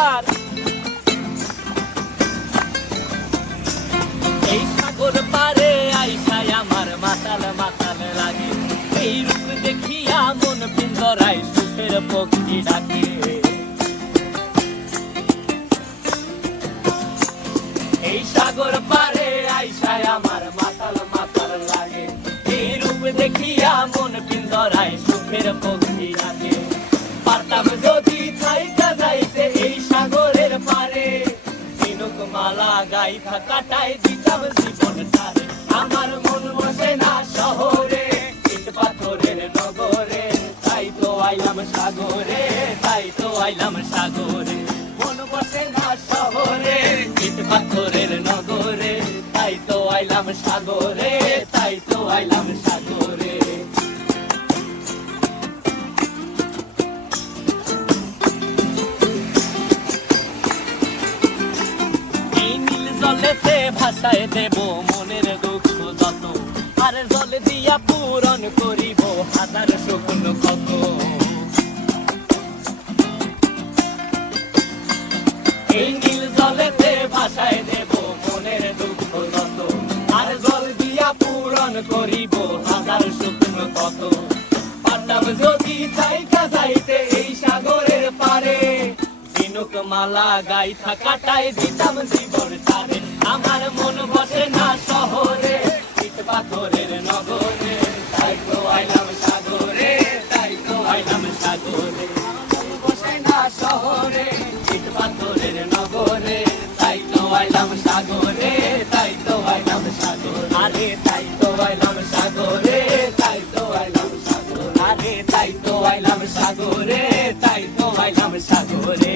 আমার। এই সাগর পারে আইসায় আমার মাতাল মাতাল লাগে, এই রূপ দেখিয়া মন পিঞ্জরায় সুখের পক্ষী ডাকে। এই সাগর পারে আইসায় আমার মাতাল মাতাল লাগে, এই রূপ দেখিয়া মন পিঞ্জরায় সুখের পক্ষী ডাকে। পারতাম যদি থাইকা যাইতে এই সাগরের পারে, ঝিনুক মালা গাইথা কাটাই দিতাম জীবনটারে। আমার মন বসে না শহরে, ইট পাথরের নগরে, তাই তো আইলাম সাগরে, তাই তো আইলাম সাগরে। মন বসে না শহরে, ইট পাথরের নগরে, তাই তো আইলাম সাগরে, তাই তো আইলাম সাগরে। জলেতে ভাসায় দেব মনের দুঃখ যত, আর জল দিয়া পূরণ করিব হাজার স্বপ্ন কত। এই নীল জলেতে ভাসায় দেব মনের দুঃখ যত, আর জল দিয়া পূরণ করিব হাজার স্বপ্ন কত। পারতাম যদি থাইকা যাইতে এই সাগরের পারে, ঝিনুক মালা গাইথা কাটাই দিতাম জীবনটারে। আমার মন বসে না শহরে, ইট পাথরের নগরে, তাই তো আইলাম সাগরে, তাই তো আইলাম সাগরে। মন বসে না শহরে, ইট পাথরের নগরে, তাই তো আইলাম সাগরে, তাই তো আইলাম সাগরে। আরে তাই তো আইলাম সাগরে, তাই তো আইলাম সাগরে। আরে তাই তো আইলাম সাগরে, তাই তো আইলাম সাগরে।